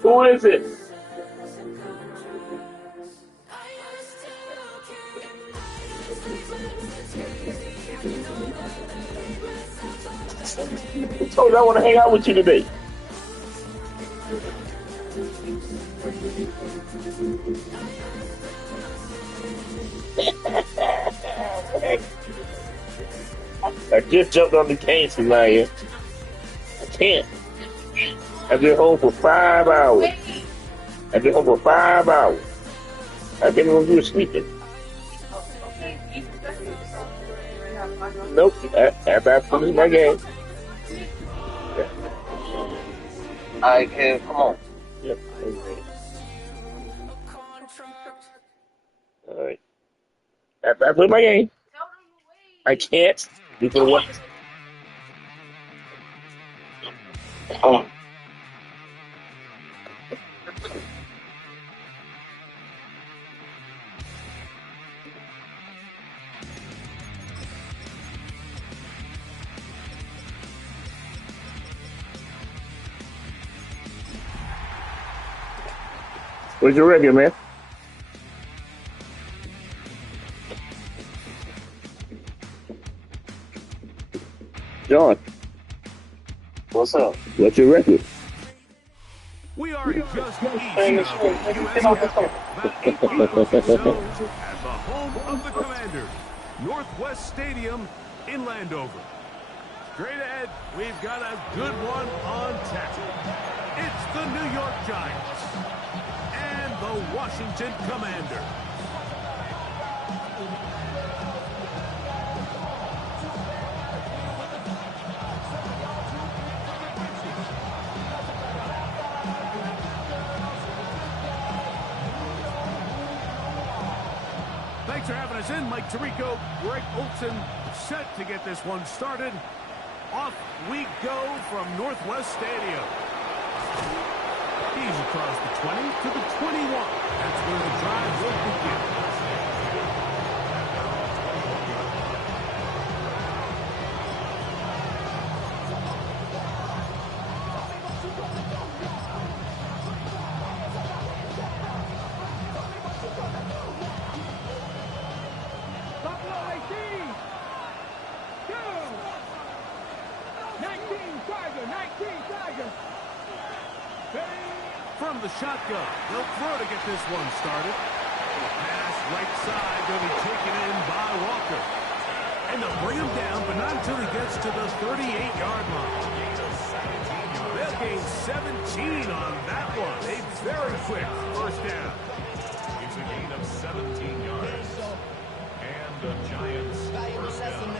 Who is it? Oh, I want to hang out with you today. I just jumped on the cane tonight. I can't. I've been home for 5 hours. I've been home for 5 hours. I've been when you were sleeping. Nope. After I finish my game. I can come on. Yep. Okay. All right. After I play my game, I can't. You can what? Oh. Where's your record, man? John. What's up? What's your record? We are just east of US capital, about 8 miles or so, at the home of the Commanders, Northwest Stadium in Landover. Straight ahead, we've got a good one on tap. It's the New York Giants and the Washington Commanders. Thanks for having us in. Mike Tirico, Greg Olson, set to get this one started. Off we go from Northwest Stadium. He's across the 20 to the 21. That's where the drive will begin. From the shotgun, they'll throw to get this one started. Pass right side, going to be taken in by Walker. And they'll bring him down, but not until he gets to the 38-yard line. They'll gain 17 on that one. A very quick first down. It's a gain of 17 yards. And the Giants first down.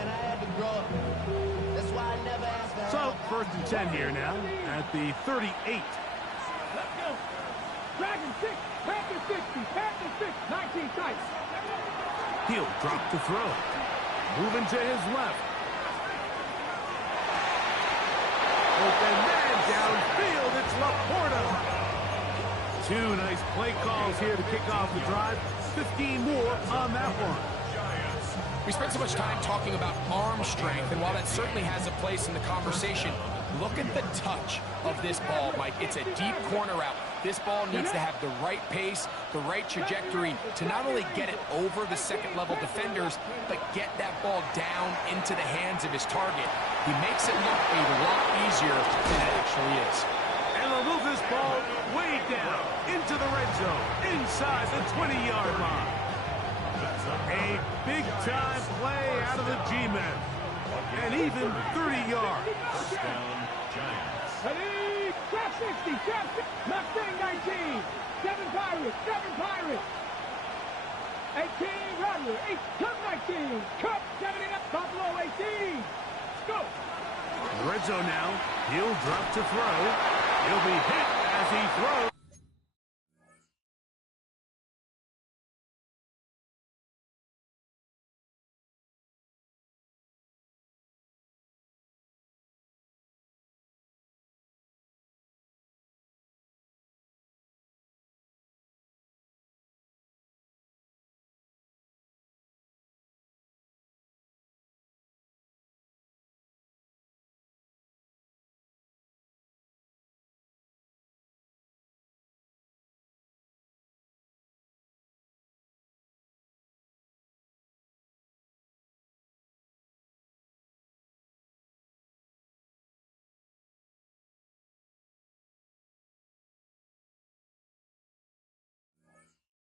So, first and 10 here now at the 38. Let's go. Dragon 6, Panther 60, Panther 6, 19 tights. He'll drop to throw. Moving to his left. Open man downfield. It's Laporta. Two nice play calls here to kick off the drive. 15 more on that one. We spent so much time talking about arm strength, and while that certainly has a place in the conversation, look at the touch of this ball, Mike. It's a deep corner route. This ball needs to have the right pace, the right trajectory to not only get it over the second-level defenders, but get that ball down into the hands of his target. He makes it look a lot easier than it actually is. And they'll move this ball way down into the red zone, inside the 20-yard line. A big-time play out of the G-men. And even 30 yards. Touchdown, Giants. Ready? Trap 60, trap 60. Mustang 19. 7 Pirates, 7 Pirates. 18 Rattler, 8, Cup 19. Cup 79, Buffalo 18. Go. Red zone now. He'll drop to throw. He'll be hit as he throws.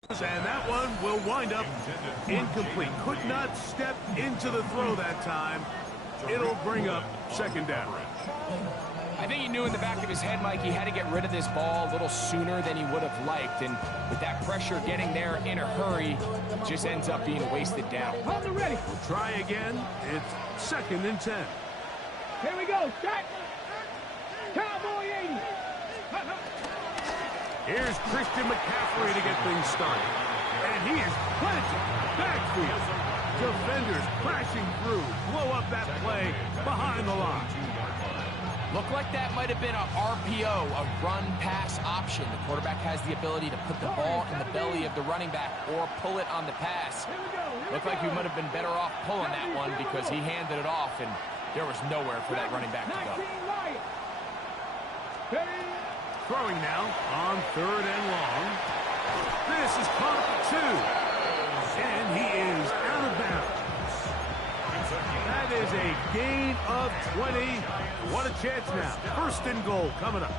And that one will wind up incomplete. Could not step into the throw that time. It'll bring up second down. I think he knew in the back of his head, Mike, he had to get rid of this ball a little sooner than he would have liked. And with that pressure getting there in a hurry, it just ends up being a wasted down. Hold it ready. We'll try again. It's 2nd and 10. Here we go. Set. Cowboy 80. Here's Christian McCaffrey to get things started. And he is planted. Backfield. Defenders crashing through. Blow up that play behind the line. Looked like that might have been a RPO, a run-pass option. The quarterback has the ability to put the ball in the belly of the running back or pull it on the pass. Looked like he might have been better off pulling that one because he handed it off, and there was nowhere for that running back to go. Throwing now on 3rd and long. This is caught for 2. And he is out of bounds. That is a gain of 20. What a chance now. 1st and goal coming up.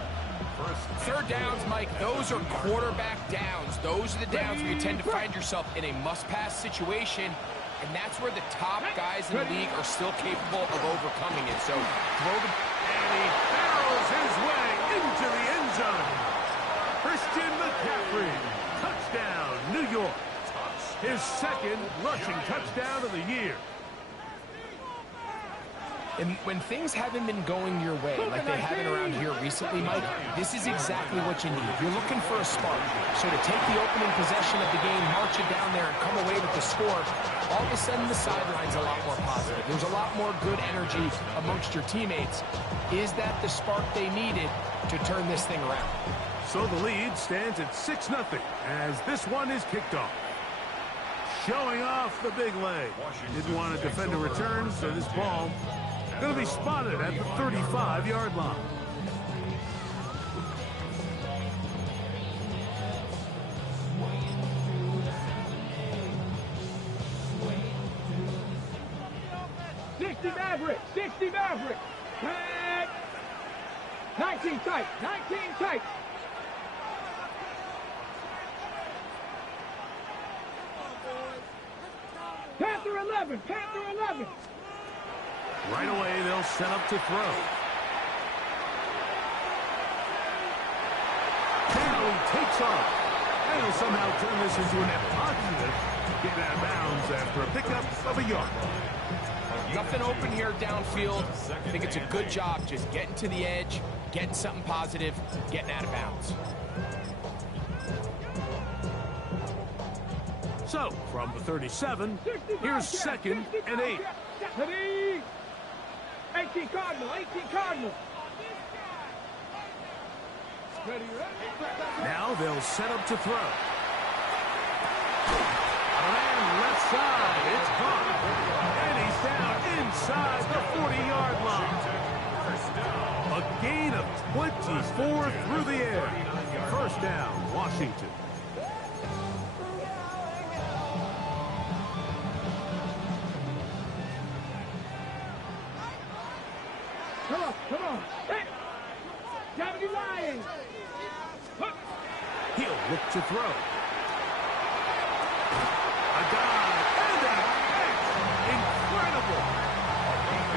3rd downs, Mike, those are quarterback downs. Those are the downs where you tend to find yourself in a must-pass situation, and that's where the top guys in the league are still capable of overcoming it. So throw the... And he barrels his way into the end zone. Christian McCaffrey, touchdown, New York. His 2nd rushing touchdown of the year. And when things haven't been going your way, like they haven't around here recently, Mike, this is exactly what you need. You're looking for a spark. So to take the opening possession of the game, march it down there, and come away with the score, all of a sudden the sideline's a lot more positive. There's a lot more good energy amongst your teammates. Is that the spark they needed to turn this thing around? So the lead stands at 6-0 as this one is kicked off. Showing off the big leg. Didn't want to defend a return, so this ball going to be spotted at the 35-yard line. Sixty Maverick. 19 tight. 19 tight. Panther 11. Panther 11. Right away, they'll set up to throw. Barely takes off. And he'll somehow turn this into a net positive. Get out of bounds after a pickup of a yard. Nothing open here downfield. I think it's a good job just getting to the edge, getting something positive, getting out of bounds. So, from the 37, here's 2nd and 8. 18 Cardinal, 18 Cardinal. Now they'll set up to throw. And left side, it's caught. And he's down inside the 40-yard line. A gain of 24 through the air. 1st down, Washington. Come on. Hey. Deputy Lions. He'll look to throw. A dive and a catch. Incredible.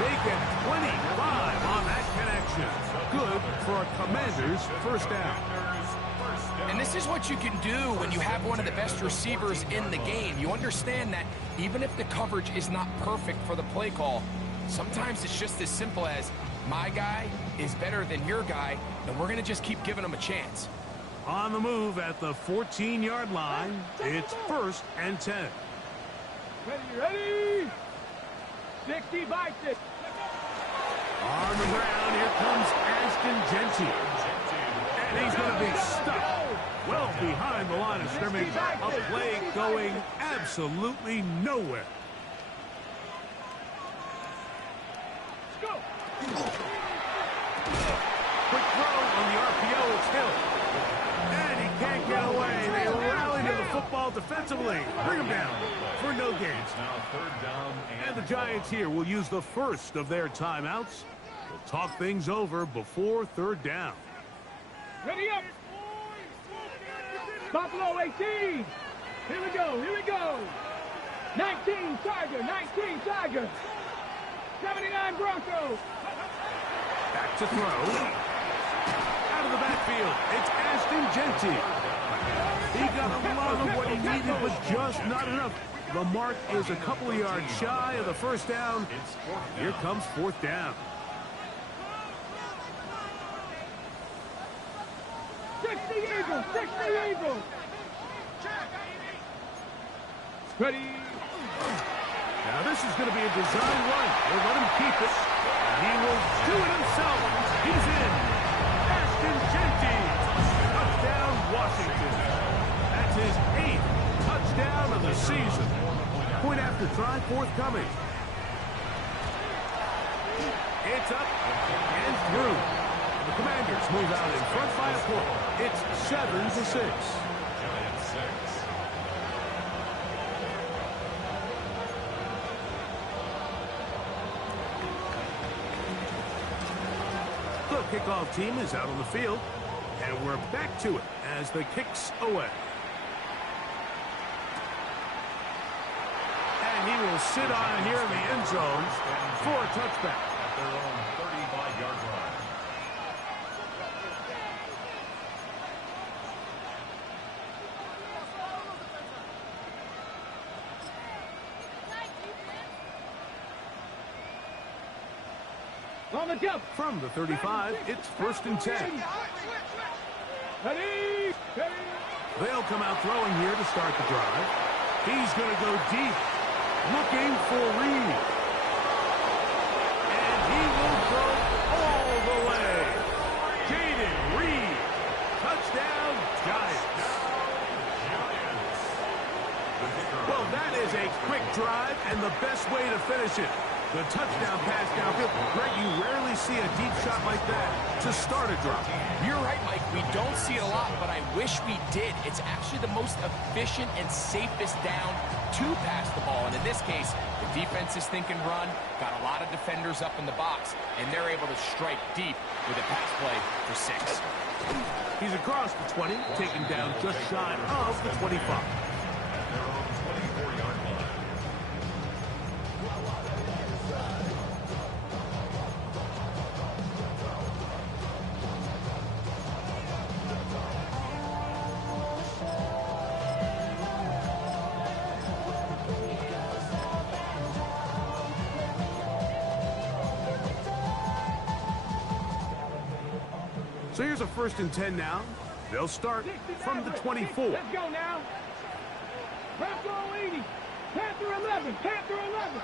They get 25 on that connection. Good for a Commander's 1st down. And this is what you can do when you have one of the best receivers in the game. You understand that even if the coverage is not perfect for the play call, sometimes it's just as simple as my guy is better than your guy, and we're going to just keep giving him a chance. On the move at the 14-yard line, it's 1st and 10. Ready? 60 by 6. On the ground, here comes Ashton Genty. And he's going to be stuck well behind the line of scrimmage. A play going absolutely nowhere. Go. Quick throw on the RPO, it's Hill. And he can't get away. They rally to the football defensively. Bring him down for no gain. And the Giants here will use the first of their timeouts. They'll talk things over before 3rd down. Ready up. Buffalo 18. Here we go. Here we go. 19 Tiger. 19 Tiger. 79 Broncos. Back to throw. Out of the backfield. It's Ashton Genty. He got a lot of what he needed, but just not enough. The mark is a couple of yards shy of the first down. Here comes fourth down. 60 Eagles. 60 Eagles. Ready. Now this is going to be a design run. They'll let him keep it. He will do it himself. He's in. Ashton Genty. Touchdown, Washington. That's his 8th touchdown of the season. Point after try, forthcoming. It's up and through. The Commanders move out in front by a point. It's 7-6. The kickoff team is out on the field, and we're back to it as the kick's away. And he will sit on here in the end zone for a touchback. At their own 35-yard line. On the jump. From the 35, it's 1st and 10. Ready. Ready. They'll come out throwing here to start the drive. He's going to go deep, looking for Reed. And he will go all the way. Jaden Reed. Touchdown, Giants. Well, that is a quick drive and the best way to finish it. The touchdown pass downfield. Greg, you rarely see a deep shot like that to start a drive. You're right, Mike. We don't see it a lot, but I wish we did. It's actually the most efficient and safest down to pass the ball. And in this case, the defense is thinking run, got a lot of defenders up in the box, and they're able to strike deep with a pass play for 6. He's across the 20, taken down just shy of the 25. So here's a 1st and 10 now. They'll start from the 24. Let's go now. Panther 80. Panther 11. Panther 11.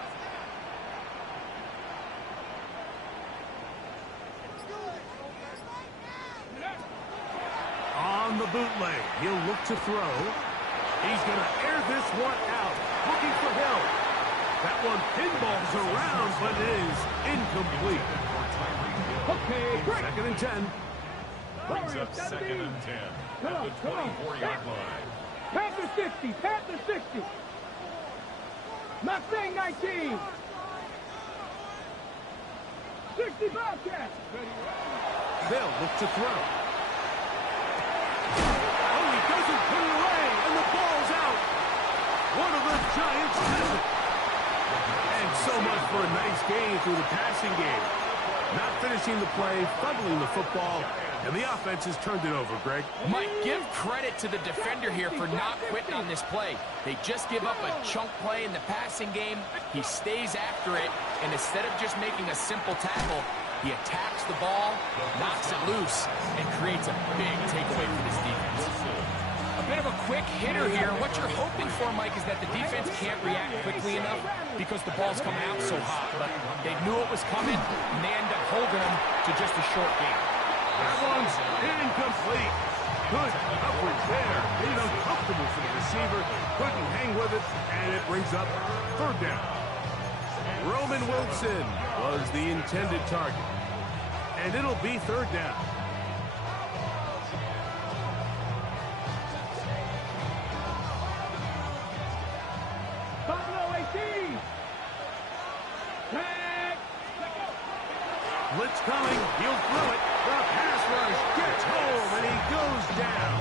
On the bootleg, he'll look to throw. He's going to air this one out, looking for Hill. That one pinballs around, but it is incomplete. Okay, great. 2nd and 10. Brings up 2nd and 10 at the 24-yard line. Panther 60. Panther 60. Mustang 19. 60 Bobcats. They'll look to throw. Oh, he doesn't put it away, and the ball's out. One of the Giants has it. And so much for a nice gain through the passing game. Not finishing the play, fumbling the football, and the offense has turned it over, Greg. Mike, give credit to the defender here for not quitting on this play. They just give up a chunk play in the passing game. He stays after it, and instead of just making a simple tackle, he attacks the ball, knocks it loose, and creates a big takeaway for this defense. A bit of a quick hitter here. What you're hoping for, Mike, is that the defense can't react quickly enough because the ball's coming out so hot. But they knew it was coming, and they end up holding them to just a short game. That one's incomplete. Good coverage there. Made it uncomfortable for the receiver. Couldn't hang with it, and it brings up 3rd down. Roman Wilson was the intended target. And it'll be 3rd down. Buffalo 18. Tag. Blitz coming. He'll throw it. The pass rush gets home, and he goes down.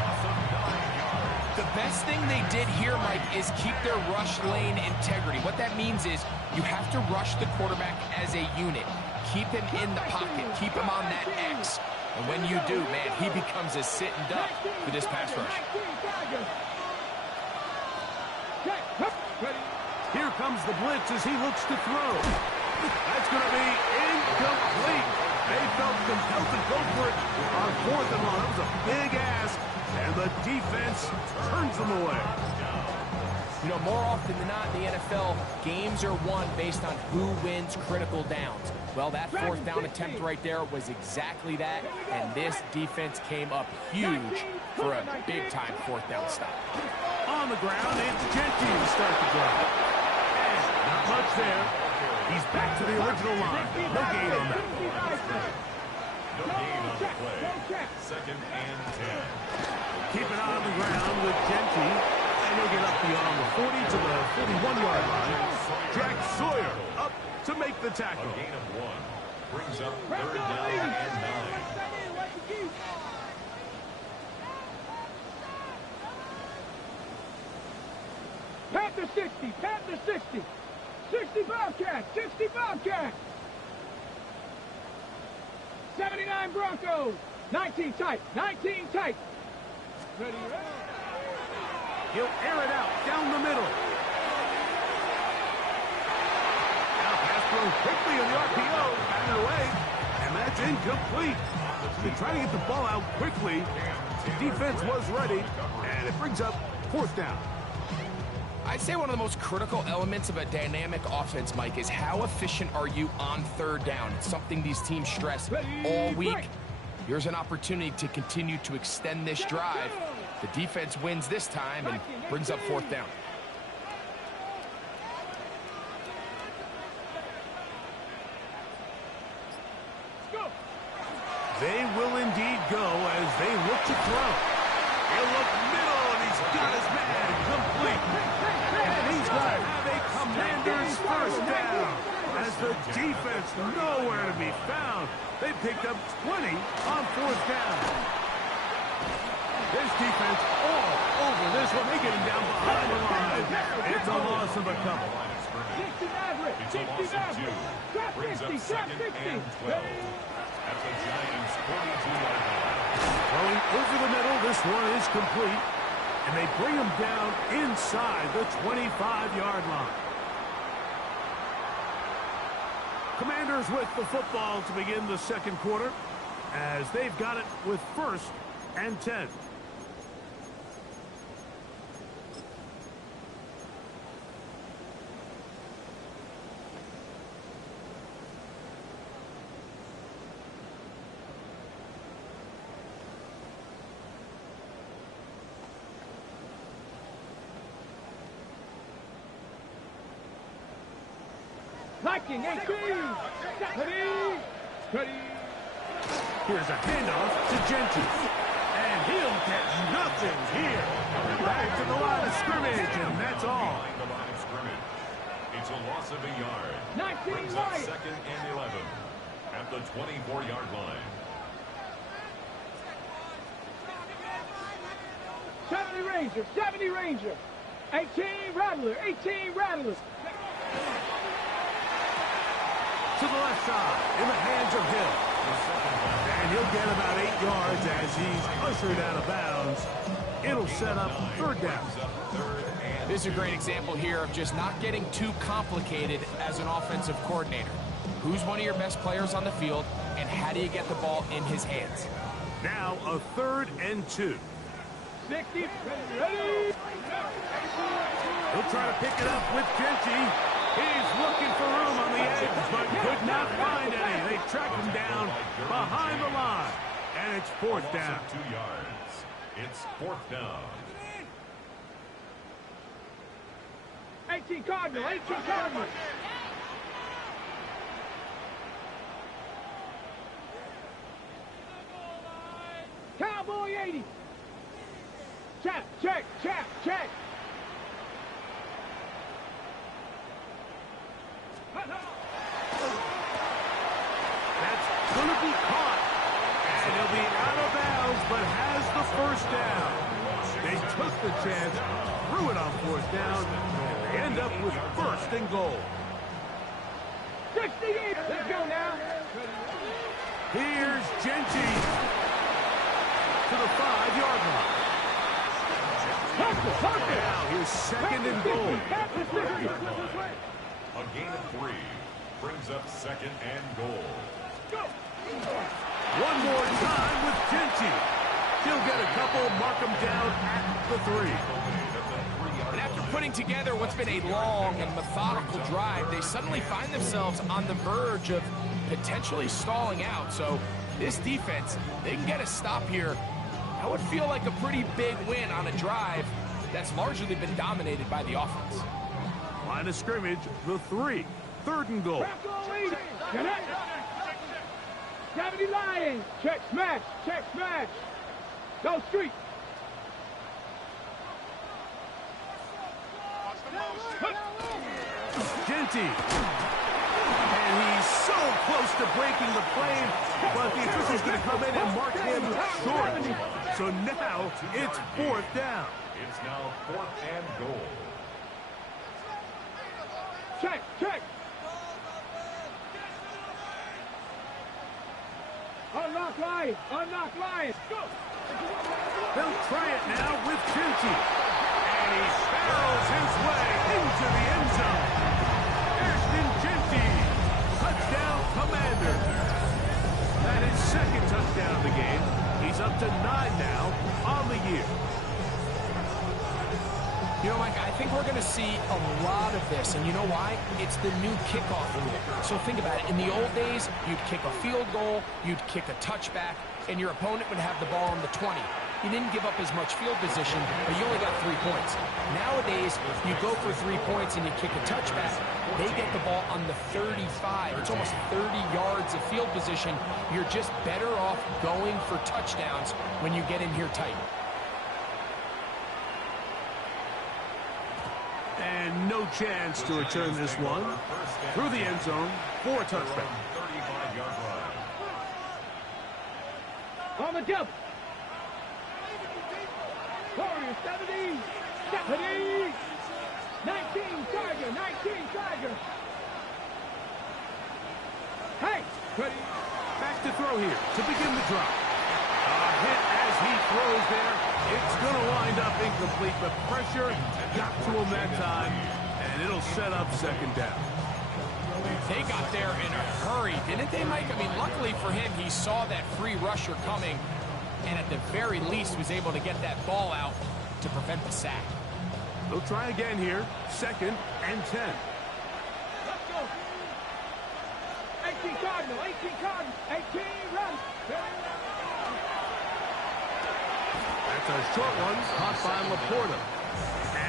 The best thing they did here, Mike, is keep their rush lane integrity. What that means is you have to rush the quarterback as a unit. Keep him in the pocket. Keep him on that X. And when you do, man, he becomes a sitting duck for this pass rush. Here comes the blitz as he looks to throw. That's going to be incomplete. They felt compelled to go for it on 4th and 1. That was a big ask, and the defense turns them away. You know, more often than not in the NFL, games are won based on who wins critical downs. Well, that 4th down attempt right there was exactly that, and this defense came up huge for a big-time 4th down stop. On the ground, it's Genty to start the drive. And not much there. He's back to the original line. No gain on that. No gain on the play. 2nd and 10. Keep it on the ground with Genty. And he'll get up beyond the 40 to the 41-yard line. Jack Sawyer up to make the tackle. A gain of 1. Brings up 3rd down and 9. Panther 60, Panther 60. 60 Bobcats, 60 Bobcats. 79 Broncos. 19 tight, 19 tight. Ready, ready. He'll air it out down the middle. Now pass thrown quickly on the RPO. Batted away. And that's incomplete. They're trying to get the ball out quickly. The defense was ready. And it brings up 4th down. I'd say one of the most critical elements of a dynamic offense, Mike, is how efficient are you on 3rd down. It's something these teams stress all week. Here's an opportunity to continue to extend this drive. The defense wins this time and brings up 4th down. They will indeed go as they look to throw. He'll look middle, and he's got his man complete. And he's going to have a Commanders 1st down as the defense nowhere to be found. They picked up 20 on 4th down. This defense all over this one. They get him down behind the line. It's a loss of a couple. 60 average, 60 average. Trap 50, trap 50. At the Giants' 42-yard line. Throwing over the middle, this one is complete. And they bring him down inside the 25-yard line. Commanders with the football to begin the 2nd quarter as they've got it with 1st and 10. Viking 18. Ready. Ready. Here's a handoff to Genty. And he'll get nothing here. Back to the line of scrimmage, and that's all. Behind the line of scrimmage. It's a loss of a yard. 19 Brings up right. 2nd and 11 at the 24-yard line. 70 Ranger, 70 Ranger. 18 Rattler, 18 Rattler. To the left side, in the hands of Hill. And he'll get about 8 yards as he's ushered out of bounds. It'll set up 3rd down. This is a great example here of just not getting too complicated as an offensive coordinator. Who's one of your best players on the field, and how do you get the ball in his hands? Now a 3rd and 2. 60, ready. He'll try to pick it up with Genty. He's looking for room on the edge, but could not find any. They track him down behind the line, and it's 4th down. 2 yards. It's 4th down. 18 Cardinal, 18 Cardinal. Cowboy 80. Check, check, check, check. That's going to be caught, and he'll be out of bounds, but has the 1st down. They took the chance, threw it on fourth down, and they end up with first and goal. 68. Let's go now. Here's Genty to the 5-yard line. Now here's second and goal. A gain of 3 brings up second and goal. One more time with Genty. He'll get a couple, mark him down at the 3. And after putting together what's been a long and methodical drive, they suddenly find themselves on the verge of potentially stalling out. So this defense, they can get a stop here. That would feel like a pretty big win on a drive that's largely been dominated by the offense. Line of scrimmage, the 3. Third and goal. 70 Lions. Check smash. Check smash. Go street. Genty. And he's so close to breaking the plane, but the official's going to come in and mark him short. So now it's fourth down. It's now 4th and goal. Check. Check. Unlock line. Unlock line. Go. They'll try it now with Genty. And he barrels his way into the end zone. Ashton Genty. Touchdown, Commander. That is second touchdown of the game. He's up to 9 now on the year. You know, Mike, I think we're going to see a lot of this, and you know why? It's the new kickoff rule. So think about it. In the old days, you'd kick a field goal, you'd kick a touchback, and your opponent would have the ball on the 20. You didn't give up as much field position, but you only got 3 points. Nowadays, you go for 3 points and you kick a touchback, they get the ball on the 35. It's almost 30 yards of field position. You're just better off going for touchdowns when you get in here tight. And no chance to return this one. Through the end zone for a touchback. 35-yard line. On the jump. Warriors 70. 70. 19 Tiger. 19 Tiger. Hey. Ready. Back to throw here to begin the drive. A hit as he throws there. It's going to wind up incomplete, but pressure got to him that time, and it'll set up second down. They got there in a hurry, didn't they, Mike? I mean, luckily for him, he saw that free rusher coming, and at the very least was able to get that ball out to prevent the sack. They'll try again here. Second and 10. Let's go. 18 Cardinal. 18 Cardinal. 18 run. That's a short one, caught by Laporta.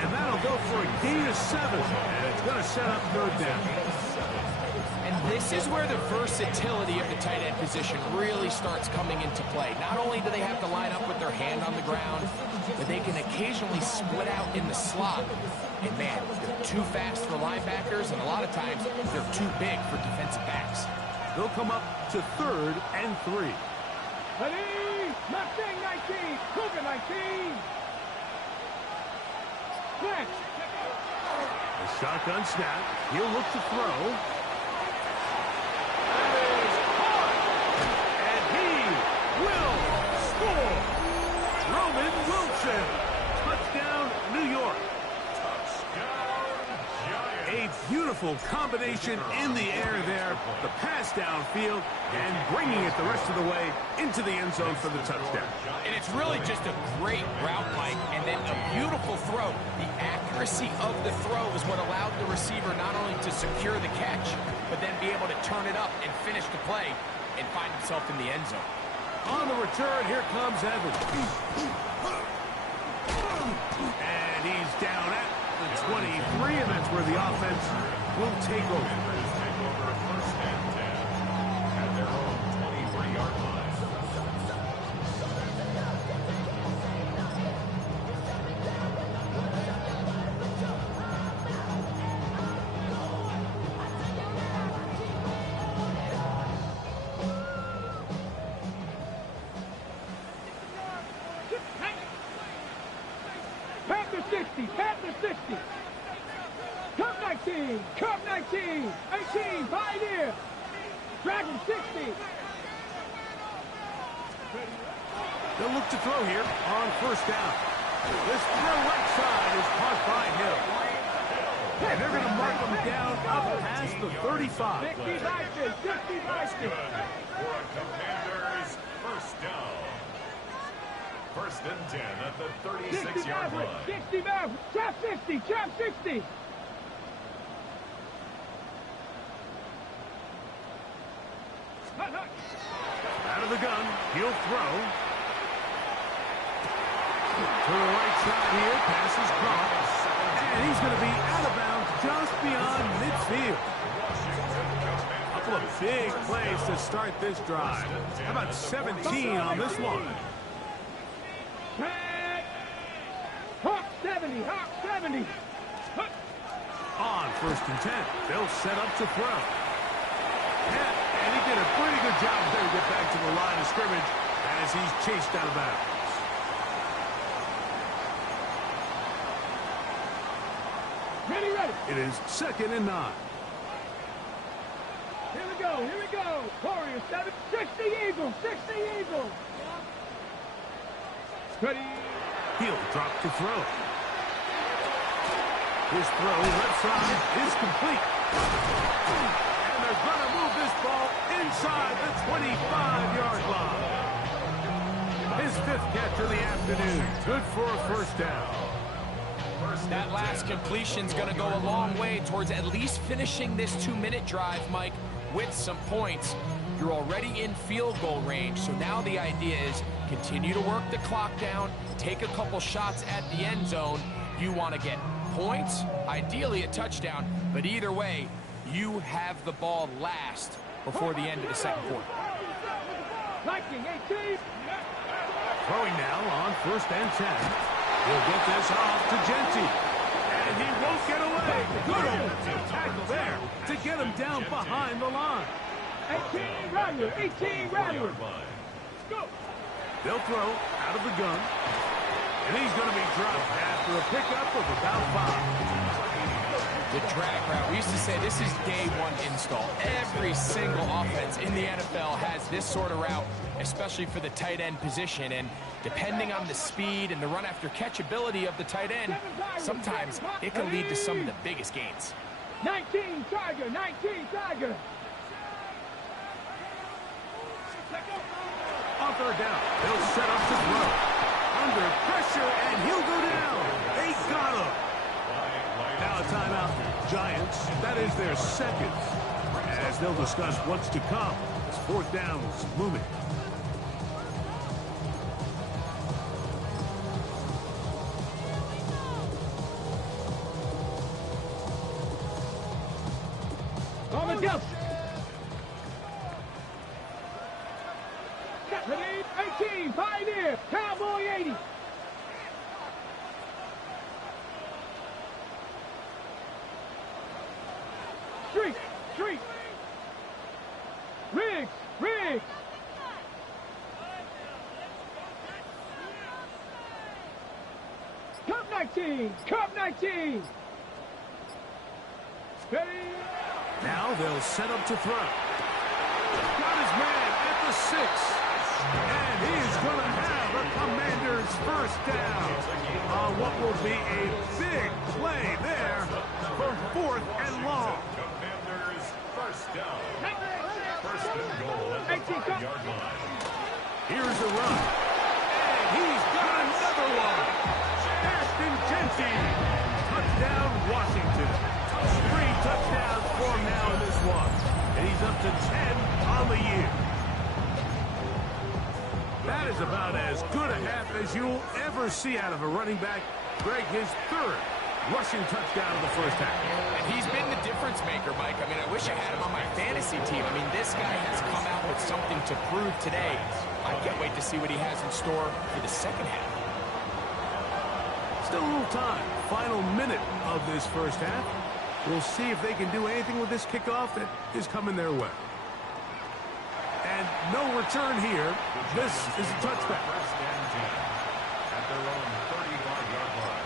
And that'll go for a gain of 7. And it's going to set up third down. And this is where the versatility of the tight end position really starts coming into play. Not only do they have to line up with their hand on the ground, but they can occasionally split out in the slot. And man, they're too fast for linebackers, and a lot of times they're too big for defensive backs. They'll come up to third and 3. Ready? Mustang 19. Cougar 19. Flex. The shotgun snap. He'll look to throw. And he will score. Roman Wilson. Touchdown, New York. A beautiful combination in the air there. The pass downfield and bringing it the rest of the way into the end zone for the touchdown. And it's really just a great route, Mike, and then a beautiful throw. The accuracy of the throw is what allowed the receiver not only to secure the catch, but then be able to turn it up and finish the play and find himself in the end zone. On the return, here comes Evans. And he's down at the 23, and that's where the offense will take over. First and 10 at their own 23-yard line. Cub 19, 18, Pioneer. Dragon 60. They'll look to throw here on first down. This throw right side is caught by Hill. And they're going to mark him down up past the 35. 60 Vikings, 60 Vikings. For a Commanders first down. First and 10 at the 36-yard line. 60 Maverick, trap 60, trap 60. Out of the gun, he'll throw. To the right side here, pass is caught. And he's going to be out of bounds just beyond midfield. A couple of big plays to start this drive. How about 17 on this one? Hawk 70, Hawk 70. On first and 10, they'll set up to throw. And he did a pretty good job there to get back to the line of scrimmage as he's chased out of bounds. Ready, ready. It is 2nd and 9. Here we go, here we go. Warriors 7, 60 Eagles, 60 Eagles. Ready. He'll drop to throw. His throw left side is complete. And they're going to move this ball inside the 25-yard line. His 5th catch of the afternoon. Good for a first down. That last completion's going to go a long way towards at least finishing this 2-minute drive, Mike, with some points. You're already in field goal range, so now the idea is continue to work the clock down, take a couple shots at the end zone. You want to get points, ideally a touchdown, but either way, you have the ball last before the end of the second quarter. Viking 18. Throwing now on first and 10. He'll get this off to Genty. And he won't get away. Good old tackle there to get him down behind the line. 18 Rattler, 18 Rattler. Go. They'll throw out of the gun. And he's going to be dropped after a pickup of about 5. The drag route, we used to say this is day one install. Every single offense in the NFL has this sort of route, especially for the tight end position. And depending on the speed and the run after catch ability of the tight end, sometimes it can lead to some of the biggest gains. 19 Tiger, 19 Tiger. On third down, they'll set up to throw. Under pressure, and he'll go down. They got him. Now a timeout, Giants. That is their 2nd. As they'll discuss what's to come as 4th down is looming. On the jump. 18 Pioneer, Cowboy 80. Street. Riggs. Cup 19. Ready. Now they'll set up to throw. Got his man at the 6. And he's going to have a Commander's first down on what will be a big play there for 4th and long. Commanders first down. First and goal at the 5-yard line. Here's a run. And he's got another one. Ashton Genty. Touchdown, Washington. 3 touchdowns for him now in this one. And he's up to 10 on the year. That is about as good a half as you'll ever see out of a running back. Greg, his 3rd rushing touchdown of the first half. And he's been the difference maker, Mike. I mean, I wish I had him on my fantasy team. I mean, this guy has come out with something to prove today. I can't wait to see what he has in store for the second half. Still a little time. Final minute of this first half. We'll see if they can do anything with this kickoff that is coming their way. And no return here. This is a touchback. First and 10 at their own 35-yard line.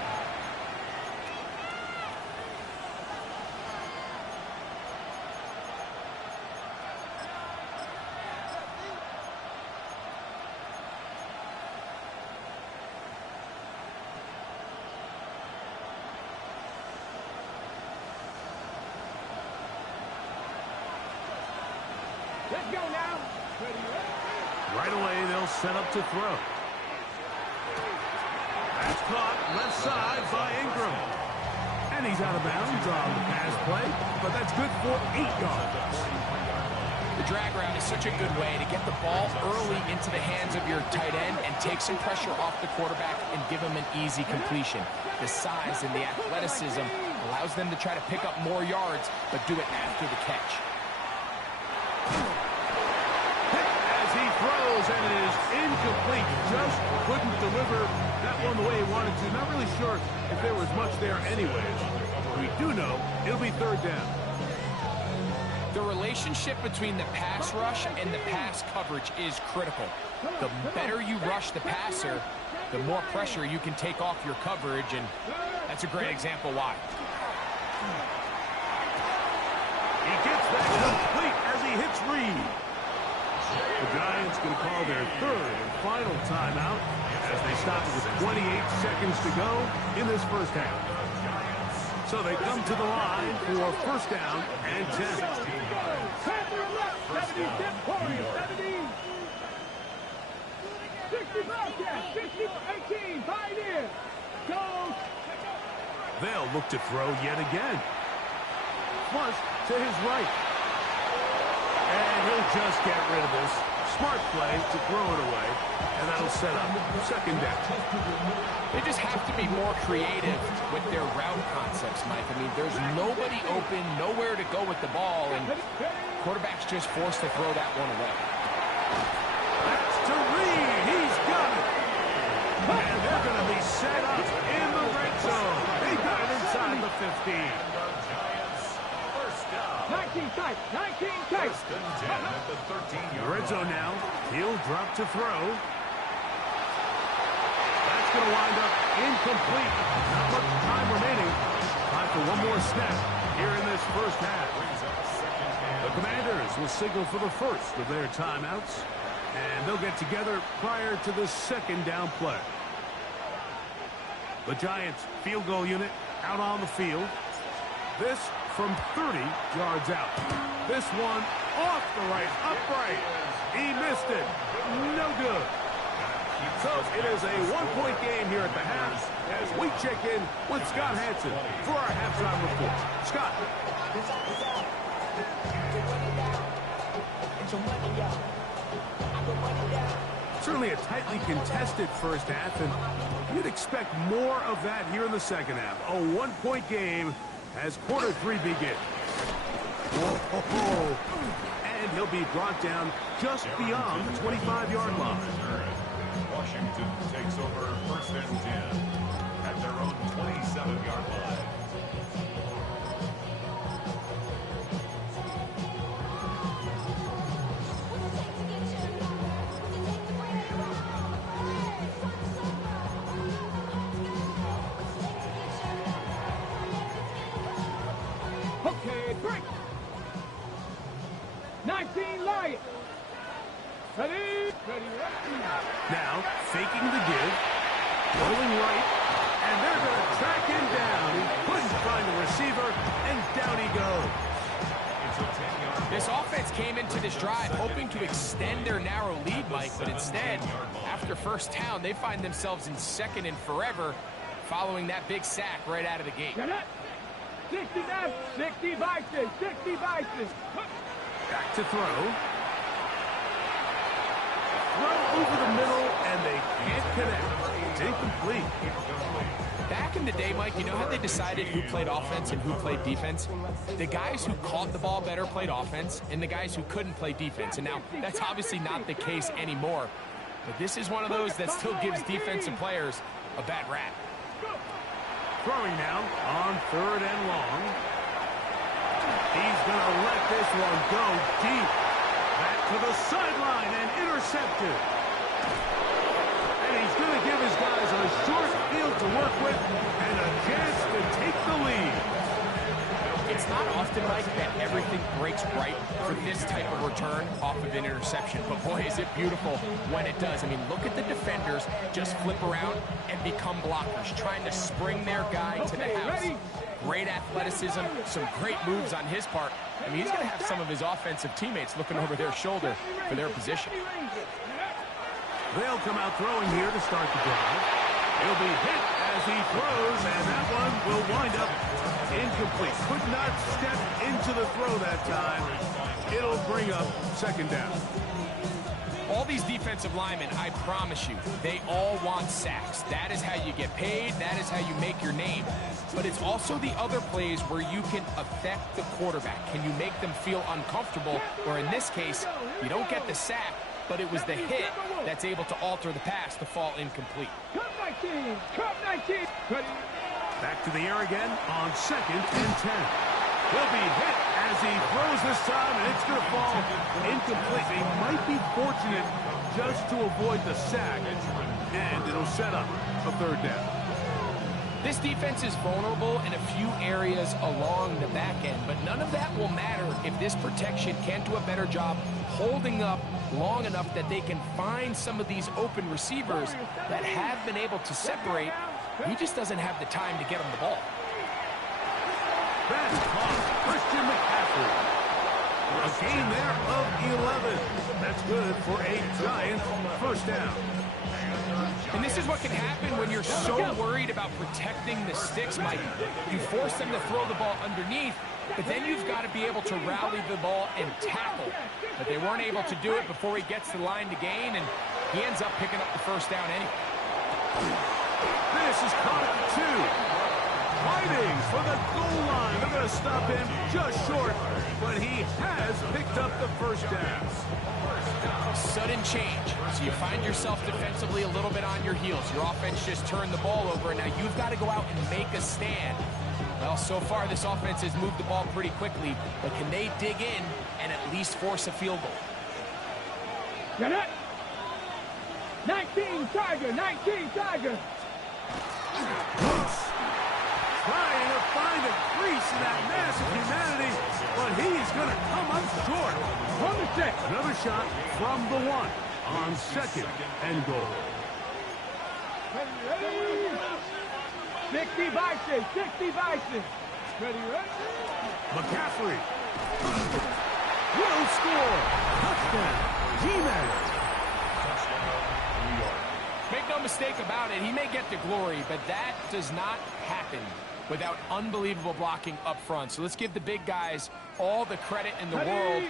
Right away, they'll set up to throw. That's caught left side by Ingram. And he's out of bounds on the pass play, but that's good for 8 yards. The drag route is such a good way to get the ball early into the hands of your tight end and take some pressure off the quarterback and give him an easy completion. The size and the athleticism allows them to try to pick up more yards, but do it after the catch. As he throws, and it is incomplete. Just couldn't deliver that one the way he wanted to. Not really sure if there was much there anyways. We do know it'll be 3rd down. The relationship between the pass rush and the pass coverage is critical. The better you rush the passer, the more pressure you can take off your coverage, and that's a great example why. He gets that complete as he hits Reed. The Giants can call their 3rd and final timeout as they stop it with 28 seconds to go in this first half. So they come to the line for 1st down and 10. 18, Pioneer. Go. They'll look to throw yet again. Flush to his right. And he'll just get rid of this. Smart play to throw it away. And that'll set up 2nd down. They just have to be more creative with their route concepts, Mike. I mean, there's nobody open, nowhere to go with the ball, and quarterback's just forced to throw that one away. That's to Reed. He's got it. And they're going to be set up in the red zone. They got it inside the 15. 19 tight, 19 tight. 1st and 10 at the 13-yard Red zone now. He'll drop to throw. That's going to wind up incomplete. Not much time remaining. Time for one more snap here in this first half. The Commanders will signal for the first of their timeouts, and they'll get together prior to the 2nd down play. The Giants field goal unit out on the field. This from 30 yards out. This one off the right, upright. He missed it. No good. So it is a 1-point game here at the half as we check in with Scott Hansen for our halftime report. Scott. Certainly a tightly contested first half, and you'd expect more of that here in the second half. A 1-point game as quarter 3 begins. Whoa. And he'll be brought down just beyond the 25-yard line. Washington takes over 1st and 10 at their own 27-yard line. Okay, break. 19 Lions. Ready? Now, faking the give, rolling right, and they're going to track him down. He couldn't find the receiver, and down he goes. This offense came into this drive hoping to extend their narrow lead, Mike, but instead, after 1st down, they find themselves in 2nd and forever following that big sack right out of the gate. 69, 60 Vices, 60 Vices. Back to throw. Throw over the middle, and they can't connect. It's incomplete. Back in the day, Mike, you know how they decided who played offense and who played defense? The guys who caught the ball better played offense, and the guys who couldn't play defense. And now, that's obviously not the case anymore. But this is one of those that still gives defensive players a bad rap. Throwing now on 3rd and long. He's going to let this one go deep. Back to the sideline and intercepted. And he's going to give his guys a short field to work with and a chance to take the lead. It's not often, Mike, that everything breaks right for this type of return off of an interception. But boy, is it beautiful when it does. I mean, look at the defenders just flip around and become blockers, trying to spring their guy to the house. Great athleticism, some great moves on his part. I mean, he's going to have some of his offensive teammates looking over their shoulder for their position. They'll come out throwing here to start the drive. He'll be hit as he throws, and that one will wind up incomplete. Could not step into the throw that time. It'll bring up second down. All these defensive linemen, I promise you, they all want sacks. That is how you get paid. That is how you make your name. But it's also the other plays where you can affect the quarterback. Can you make them feel uncomfortable? Or in this case, you don't get the sack, but it was the hit that's able to alter the pass to fall incomplete. Cup 19! Cup 19! Back to the air again on 2nd and 10. He'll be hit as he throws this time, and it's going to fall incomplete. They might be fortunate just to avoid the sack, and it'll set up a third down. This defense is vulnerable in a few areas along the back end, but none of that will matter if this protection can't do a better job holding up long enough that they can find some of these open receivers that have been able to separate. He just doesn't have the time to get him the ball. That's caught. Christian McCaffrey. A gain there of 11. That's good for a Giants first down. And this is what can happen when you're so worried about protecting the sticks, Mike. You force them to throw the ball underneath, but then you've got to be able to rally the ball and tackle. But they weren't able to do it before he gets the line to gain, and he ends up picking up the first down anyway. This is caught at 2. Fighting for the goal line. They're going to stop him just short, but he has picked up the first down. Sudden change. So you find yourself defensively a little bit on your heels. Your offense just turned the ball over, and now you've got to go out and make a stand. Well, so far this offense has moved the ball pretty quickly, but can they dig in and at least force a field goal? Get it! 19 Tiger! 19 Tiger! Trying to find a crease in that mass of humanity, but he's going to come up short. On the 6. Another shot from the 1 on 2nd and goal. 60 Bison! 60 Bison! Ready, ready? McCaffrey will score. Touchdown. G-Man. Make no mistake about it, he may get the glory, but that does not happen without unbelievable blocking up front. So let's give the big guys all the credit in the world.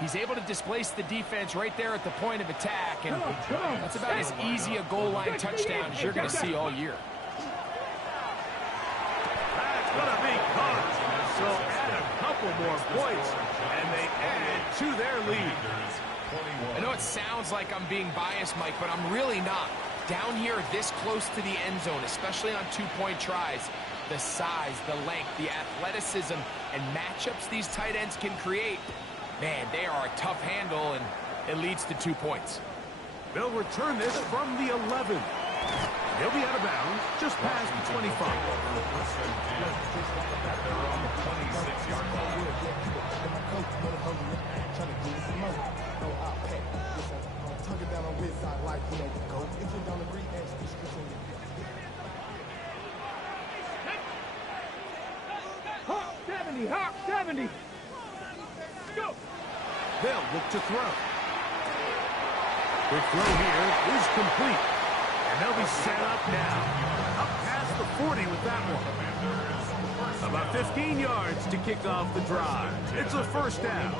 He's able to displace the defense right there at the point of attack, and that's about as easy a goal line touchdown as you're going to see all year. That's going to be caught. So add a couple more points, and they add to their lead. I know it sounds like I'm being biased, Mike, but I'm really not. Down here this close to the end zone, especially on two-point tries, the size, the length, the athleticism, and matchups these tight ends can create, man, they are a tough handle, and it leads to 2 points. They'll return this from the 11. He'll be out of bounds just past the 25. Hawk 70! Hawk 70! Go! They'll look to throw. Quick throw here is complete. And they'll be set up now. Up past the 40 with that one. About 15 yards to kick off the drive. It's a first down.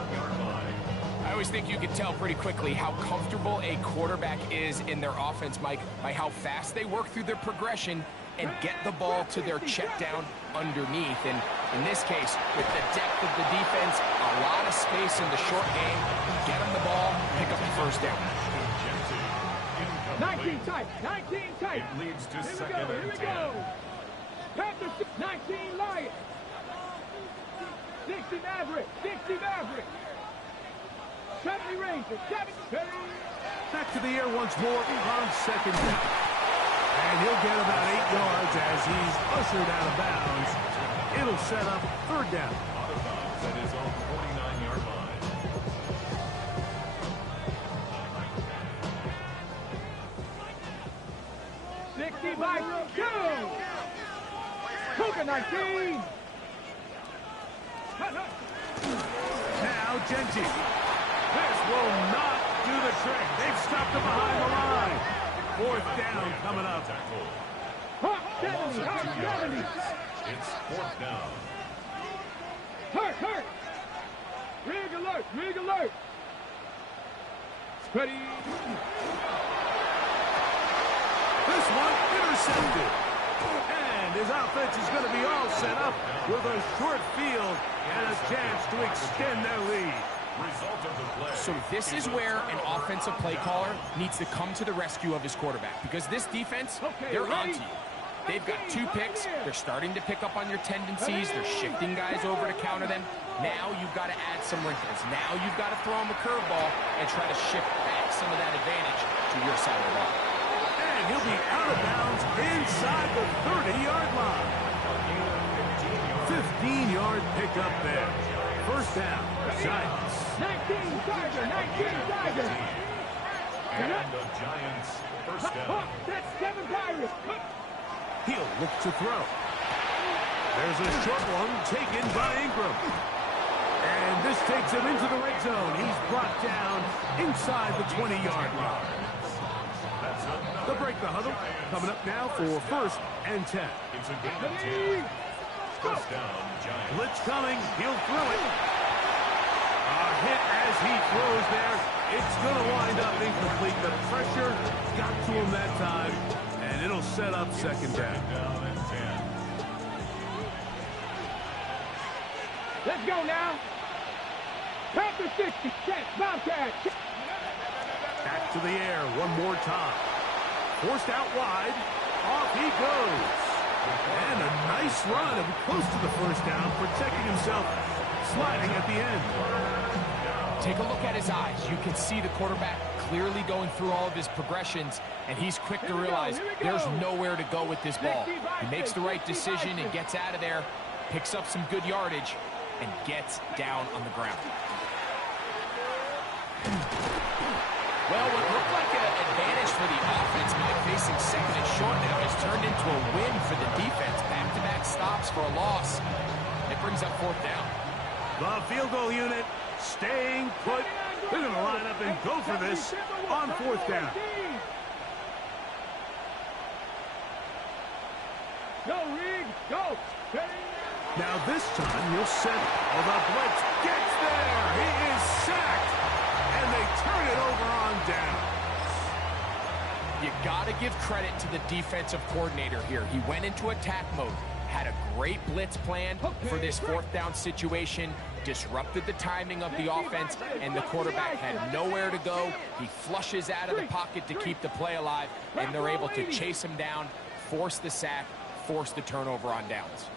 I always think you can tell pretty quickly how comfortable a quarterback is in their offense, Mike, by how fast they work through their progression and get the ball to their check down underneath. And in this case, with the depth of the defense, a lot of space in the short game, get them the ball, pick up the first down. 19 tight! 19 tight! It leads to Here we second go! Here and we 10. go! Panthers 19 Lions! 60 Maverick! 60 Maverick! 70 Rangers! 70! Back to the air once more on second down. And he'll get about 8 yards as he's ushered out of bounds. It'll set up third down. 60 by 2. Cougar 19. Now Genji. This will not do the trick. They've stopped him behind the line. Fourth down coming up. Hawk 70. Hawk 70. It's fourth down. Hurt. Rig alert. Rig alert. Ready. This one intercepted. And his offense is going to be all set up with a short field and a chance to extend their lead. Result of the play. So this is where an offensive play caller needs to come to the rescue of his quarterback, because this defense, they're on to you. They've got 2 picks. They're starting to pick up on your tendencies. They're shifting guys over to counter them. Now you've got to add some wrinkles. Now you've got to throw him a curveball and try to shift back some of that advantage to your side of the ball. And he'll be out of bounds inside the 30-yard line. 15-yard pickup there. First down, Giants. 19 Tiger. 19 Tiger. And the Giants first down. That's 7 Pirates. He'll look to throw. There's a short one taken by Ingram. And this takes him into the red zone. He's brought down inside the 20-yard line. They'll break the huddle. Coming up now for first and 10. It's a gain of 10. First down, Giants. Blitz coming. He'll throw it. A hit as he throws there. It's going to wind up incomplete. The pressure got to him that time. And it'll set up second down. Down and 10. Let's go now. Panther 60. Check. Bobcat. Back to the air one more time. Forced out wide. Off he goes. And a nice run. And close to the first down, protecting himself, sliding at the end. Take a look at his eyes. You can see the quarterback clearly going through all of his progressions, and he's quick to realize there's nowhere to go with this ball. He makes the right decision and gets out of there, picks up some good yardage, and gets down on the ground. Well, what looked like an advantage for the offense, Mike, facing second and short now, has turned into a win for the defense. Back-to-back stops for a loss. It brings up fourth down. The field goal unit staying put. They're going to line up and go for this on fourth down. Go, Rig. Go. Now this time you'll set. Oh, the blitz gets there. He is sacked. And they turn it over on down. You got to give credit to the defensive coordinator here. He went into attack mode, had a great blitz plan for this fourth down situation, disrupted the timing of the offense, and the quarterback had nowhere to go. He flushes out of the pocket to keep the play alive, and they're able to chase him down, force the sack, force the turnover on downs.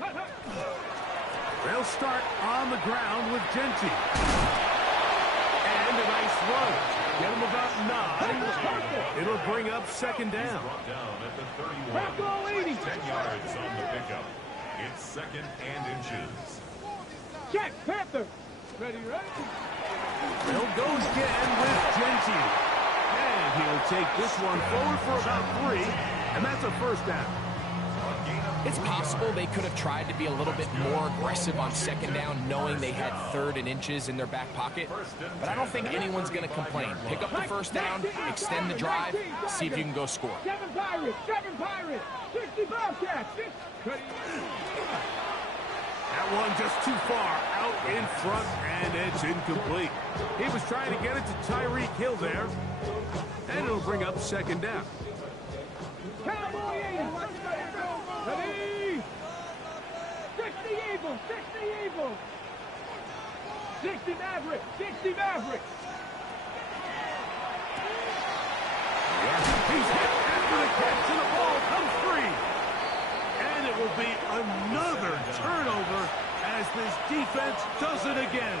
They'll start on the ground with Genji. And a nice run. Get him about 9. It'll bring up second down. Brought down at the 31. 10 yards on the pickup. It's second and inches. Check. Panther. Ready. They'll go again with Genji. And he'll take this one forward for about 3. And that's a first down. It's possible they could have tried to be a little bit more aggressive on second down, knowing they had third and inches in their back pocket. But I don't think anyone's going to complain. Pick up the first down, extend the drive, see if you can go score. 7 Pirates. 7 Pirates. 60 Bobcats. That one just too far out in front, and it's incomplete. He was trying to get it to Tyreek Hill there. And it'll bring up second down. Cowboy 80. Ready. 60 Eagles. 60 Eagles. 60 Mavericks. 60 Mavericks. He's hit after the catch, and the ball comes free. And it will be another turnover as this defense does it again.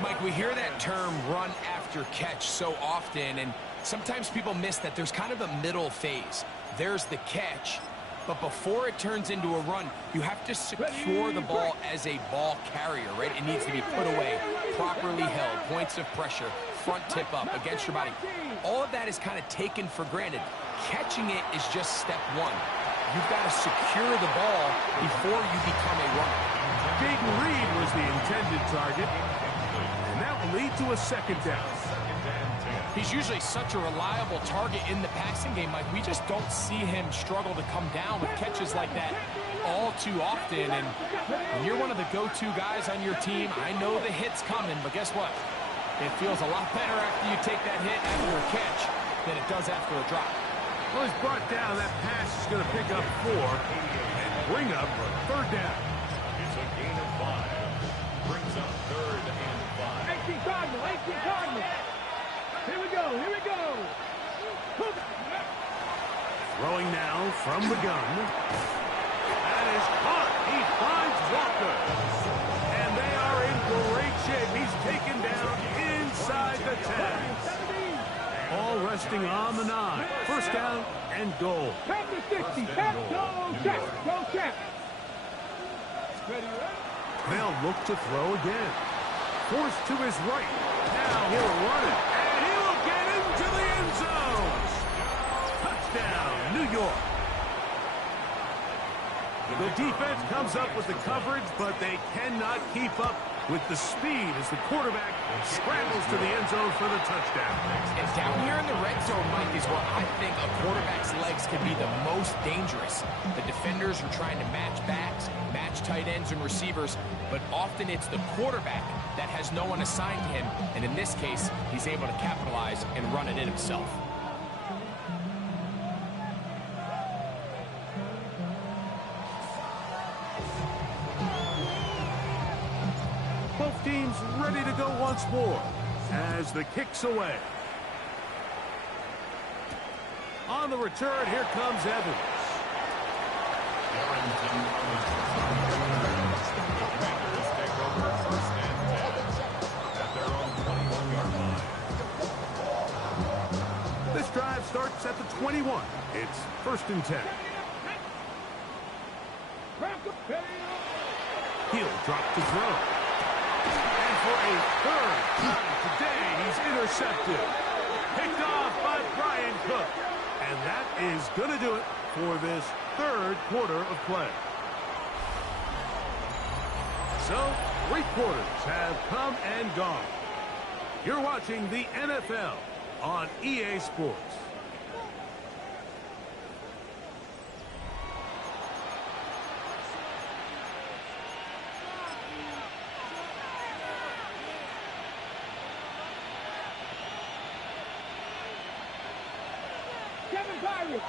Mike, we hear that term run after catch so often, and sometimes people miss that there's kind of a middle phase. There's the catch, but before it turns into a run, you have to secure the ball as a ball carrier, right? It needs to be put away, properly held, points of pressure, front tip up against your body. All of that is kind of taken for granted. Catching it is just step one. You've got to secure the ball before you become a runner. Jaden Reed was the intended target, and that will lead to a second down. He's usually such a reliable target in the passing game, Mike. We just don't see him struggle to come down with catches like that all too often. And when you're one of the go-to guys on your team, I know the hit's coming, but guess what? It feels a lot better after you take that hit after a catch than it does after a drop. Well, he's brought down. That pass is going to pick up 4 and bring up third down. It's a gain of 5. Brings up 3rd and 5. 18 Cardinal, 18 Cardinal. Here we go, here we go. Throwing now from the gun. That is caught. He finds Walker. And they are in great shape. He's taken down inside the 10. All resting on the 9. First down and goal. Back to 60. Back, go, check, go, check. They'll look to throw again. Forced to his right. Now he'll run it. And he will get into the end zone. Touchdown, New York. The defense comes up with the coverage, but they cannot keep up with the speed as the quarterback scrambles to the end zone for the touchdown. And down here in the red zone, Mike, is where I think a quarterback's legs can be the most dangerous. The defenders are trying to match backs, match tight ends and receivers, but often it's the quarterback that has no one assigned to him, and in this case, he's able to capitalize and run it in himself. Both teams ready to go once more as the kick's away. On the return, here comes Evans. This drive starts at the 21. It's 1st and 10. He'll drop to throw. And for a 3rd time today, he's intercepted. Picked off by Brian Cook. And that is going to do it for this 3rd quarter of play. So, 3 quarters have come and gone. You're watching the NFL on EA Sports.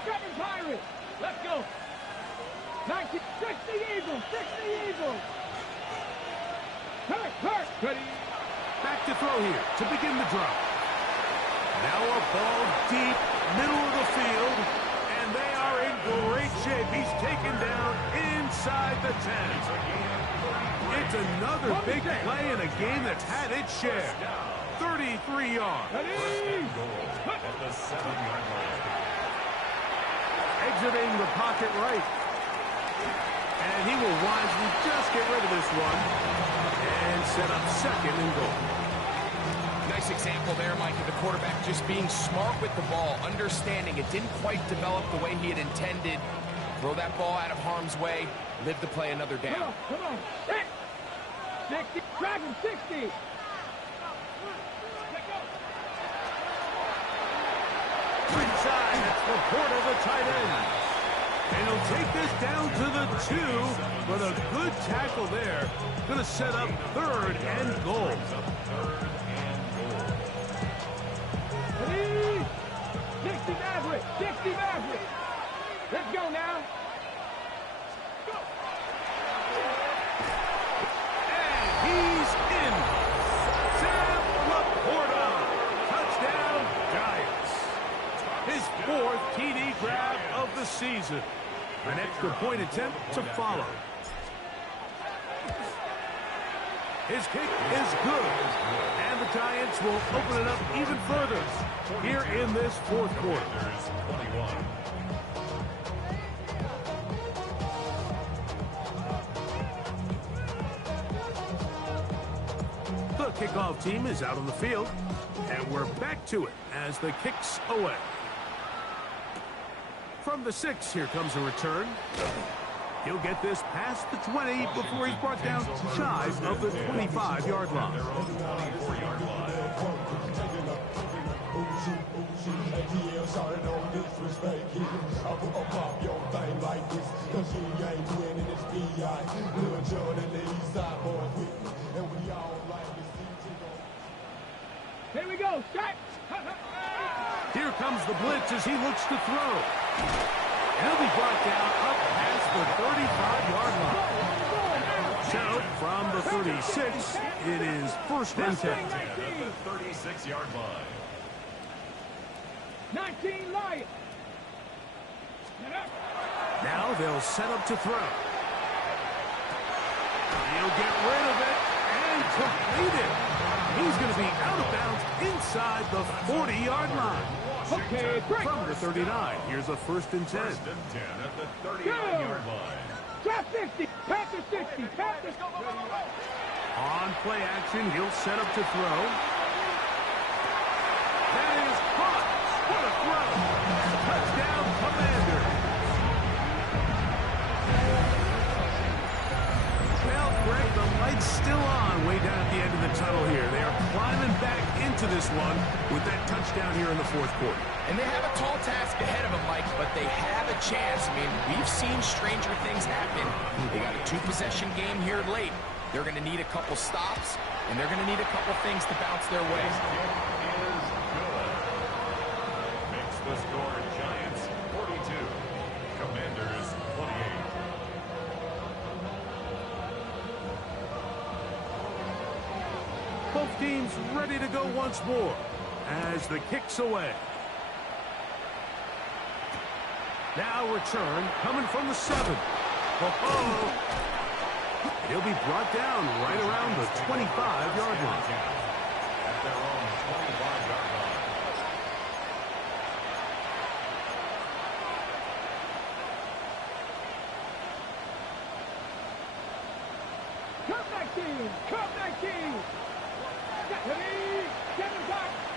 Seven Pirates. Let's go. 60 Eagles. 60 Eagles. Hurt. Ready. Back to throw here to begin the drive. Now a ball deep, middle of the field, and they are in great shape. He's taken down inside the 10. It's another big play in a game that's had its share. 33 yards. At the 7-yard line. Exiting the pocket right. And he will wisely just get rid of this one and set up 2nd and goal. Nice example there, Mike, of the quarterback just being smart with the ball, understanding it didn't quite develop the way he had intended. Throw that ball out of harm's way, live to play another down. Come on. 60. Grab him, 60. Right side, it's the Porter, the tight end. And he'll take this down to the 2, but a good tackle there. Going to set up 3rd and goal. 60 Maverick. 60 Maverick. Let's go now. And he's in. Sam Laporta. Touchdown, Giants. His 4th TD grab of the season. An extra point attempt to follow. His kick is good. And the Giants will open it up even further here in this 4th quarter. The kickoff team is out on the field. And we're back to it as the kick's away. From the 6, here comes a return. He'll get this past the 20 before he's brought down shy of the 25-yard line. Here we go, set! Here comes the blitz as he looks to throw. And he'll be brought down up past the 35-yard line. So, from the 36, it is first and 10. At the 36-yard line. 19 Lions. Now they'll set up to throw. He'll get rid of it and complete it. He's going to be out of bounds inside the 40-yard line. Okay, great. From the 39, here's a first and 10. First and 10 at the 39-yard line. Drop 60, pass to 60, pass to... On play action, he'll set up to throw. That is caught. What a throw. Touchdown, Commander. Well, Greg, the light's still on way down at the end of the tunnel here. They are climbing back into this one with that touchdown here in the fourth quarter. And they have a tall task ahead of them, Mike, but they have a chance. I mean, we've seen stranger things happen. They got a 2-possession game here late. They're going to need a couple stops, and they're going to need a couple things to bounce their way. Makes the score Giants 42, Commanders 28. Both teams ready to go once more as the kick's away. Now return coming from the 7. Oh, he'll be brought down right around the 25-yard line. At their own 25-yard line. Come 19, come 19.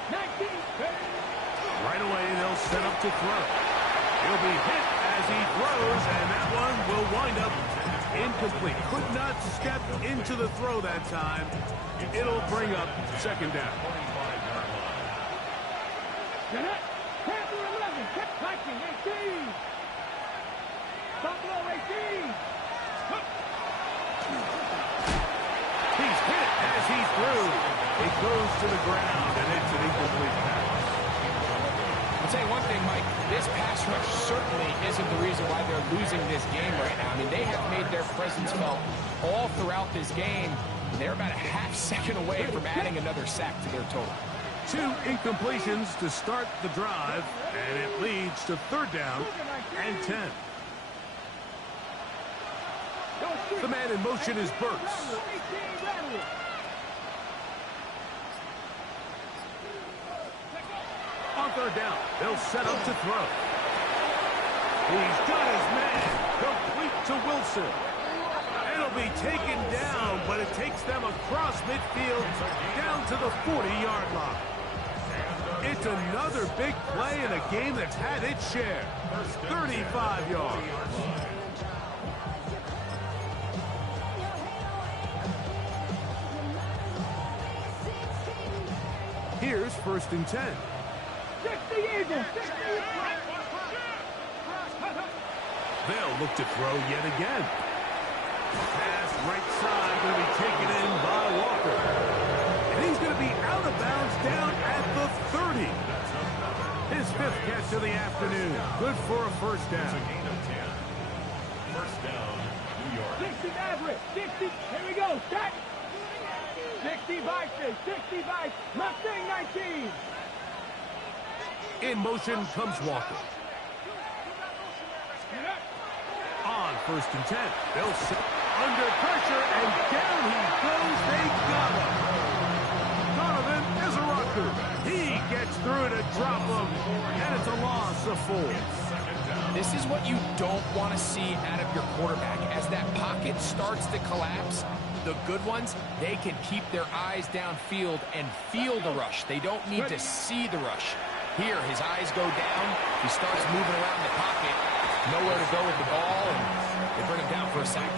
19, Right away, they'll set up to throw. He'll be hit as he throws, and that one will wind up incomplete. Could not step into the throw that time. It'll bring up second down. 25-yard line. Panther 11, Viking 18. Buffalo 18. He's hit as he threw. It goes to the ground, and it's an incomplete pass. I'll tell you one thing, Mike. This pass rush certainly isn't the reason why they're losing this game right now. I mean, they have made their presence felt all throughout this game. They're about a half second away from adding another sack to their total. 2 incompletions to start the drive, and it leads to third down and 10. The man in motion is Burks. On third down, they'll set up to throw. He's got his man complete to Wilson. It'll be taken down, but it takes them across midfield down to the 40-yard line. It's another big play in a game that's had its share. 35 yards. Here's first and 10. 60 Eagles, 60 They'll look to throw yet again. Pass right side going to be taken in by Walker. And he's going to be out of bounds down at the 30. His 5th catch of the afternoon. Good for a first It's a down. gain of 10. First down, New York. 60 Maverick, 60, here we go, set. 60 Vikings, 60 Vikings, Mustang 19. In motion comes Walker. On first and 10. They'll sit under pressure, and down he goes. They got him. Donovan is a rocker. He gets through to drop him, and it's a loss of 4. This is what you don't want to see out of your quarterback. As that pocket starts to collapse, The good ones, they can keep their eyes downfield and feel the rush. They don't need to see the rush. Here, his eyes go down. He starts moving around the pocket. Nowhere to go with the ball, and they bring him down for a sack.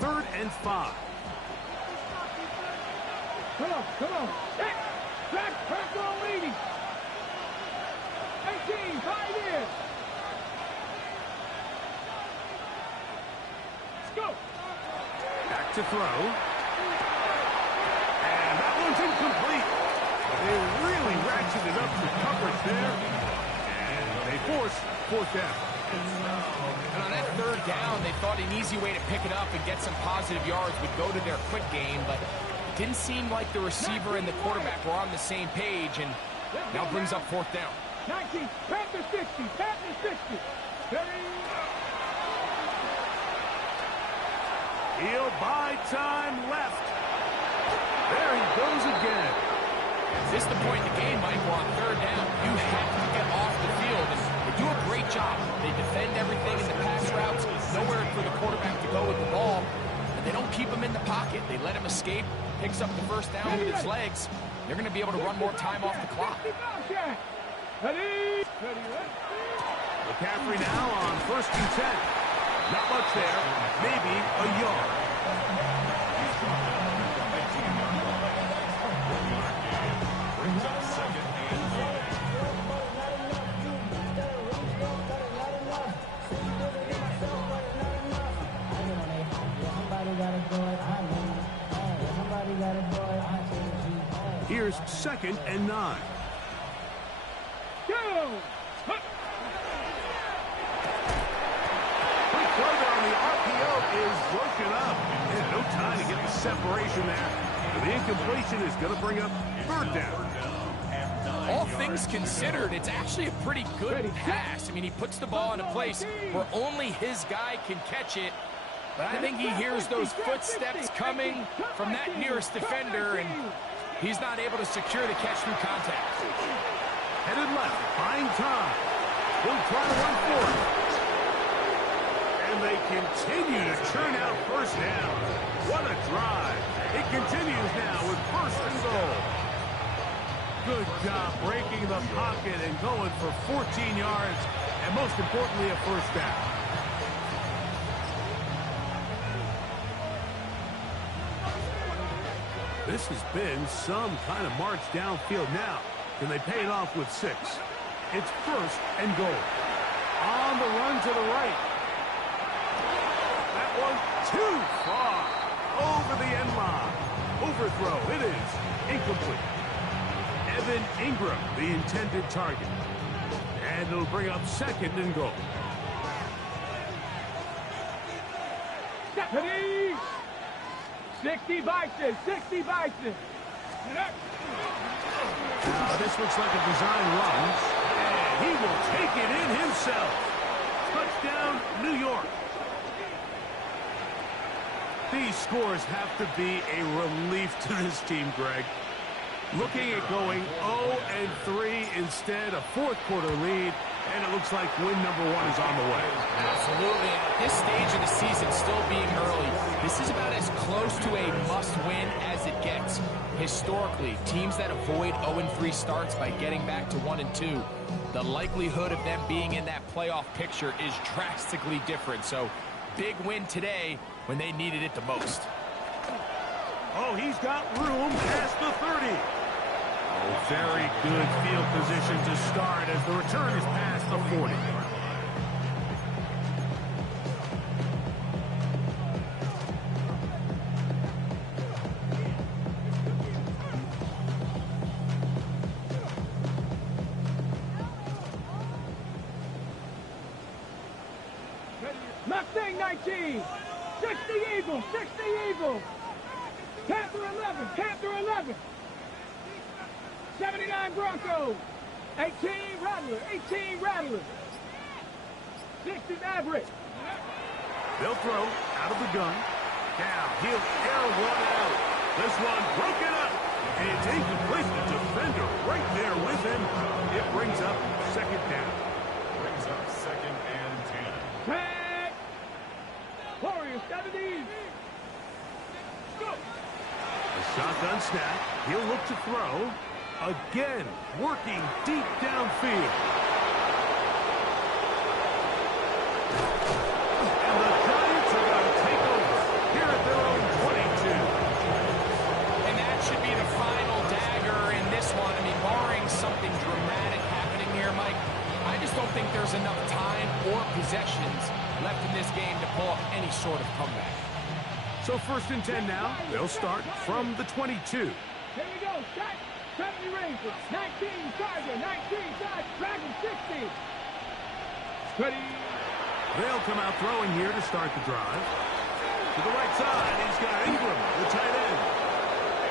Third and 5. Come on. Track on leading. 18, 5 in. Let's go. Back to throw. And that one's incomplete. They really ratcheted up the coverage there. And they force fourth down. And on that third down, they thought an easy way to pick it up and get some positive yards would go to their quick game, but it didn't seem like the receiver and the quarterback were on the same page, and now brings up fourth down. 19, Panther 60, Panther 60. He'll buy time left. There he goes again. This is the point in the game, Mike, where on third down, you have to get off the field. And they do a great job. They defend everything in the pass routes. Nowhere for the quarterback to go with the ball. And they don't keep him in the pocket. They let him escape, picks up the first down with his legs. They're going to be able to run more time off the clock. McCaffrey now on 1st and 10. Not much there. Maybe a yard. Brings up second and goal. Here's 2nd and 9. Go! Quick throw there on the RPO is broken up. And no time to get the separation there. And the incompletion is going to bring up 3rd down. All things considered, it's actually a pretty good pass. I mean, he puts the ball in a place where only his guy can catch it. But I think he hears those footsteps coming from that nearest defender, and he's not able to secure the catch through contact. Headed left, buying time. He'll try to run for it. And they continue to churn out first down. What a drive. It continues now with 1st and goal. Good job breaking the pocket and going for 14 yards, and most importantly, a first down. This has been some kind of march downfield now. Can they pay it off with 6? It's 1st and goal. On the run to the right. That one too far. Over the end line. Overthrow. It is incomplete. Evan Ingram, the intended target. And it'll bring up 2nd and goal. Stephanie! 60 Bison, 60 Bison. This looks like a design run. And he will take it in himself. Touchdown, New York. These scores have to be a relief to this team, Greg. Looking at going 0-3 instead, a 4th quarter lead, and it looks like win number 1 is on the way. Absolutely. At this stage of the season, still being early, this is about as close to a must-win as it gets. Historically, teams that avoid 0-3 starts by getting back to 1-2, the likelihood of them being in that playoff picture is drastically different. So, big win today when they needed it the most. Oh, he's got room past the 30. Oh, very good field position to start as the return is past the 40. Mustang 19. 60 Eagles, 60 Eagles. Panther 11, Panther 11. 79 Broncos. 18 Rattler, 18 Rattler. 60 Maverick. They'll throw out of the gun. Now he'll air one out. This one broken up. And it's incomplete. The defender right there with him. It brings up second down. Brings up second and 10. Tag. Warriors 70. Go. A shotgun snap. He'll look to throw. Again, working deep downfield. And the Giants are going to take over here at their own 22. And that should be the final dagger in this one. I mean, barring something dramatic happening here, Mike, I just don't think there's enough time or possessions left in this game to pull off any sort of comeback. So first and 10 now. They'll start from the 22. Here we go. Set. 70 Rangers. 19 Tiger. 19 side. Dragon 60. Ready. They'll come out throwing here to start the drive. To the right side, he's got Ingram, the tight end.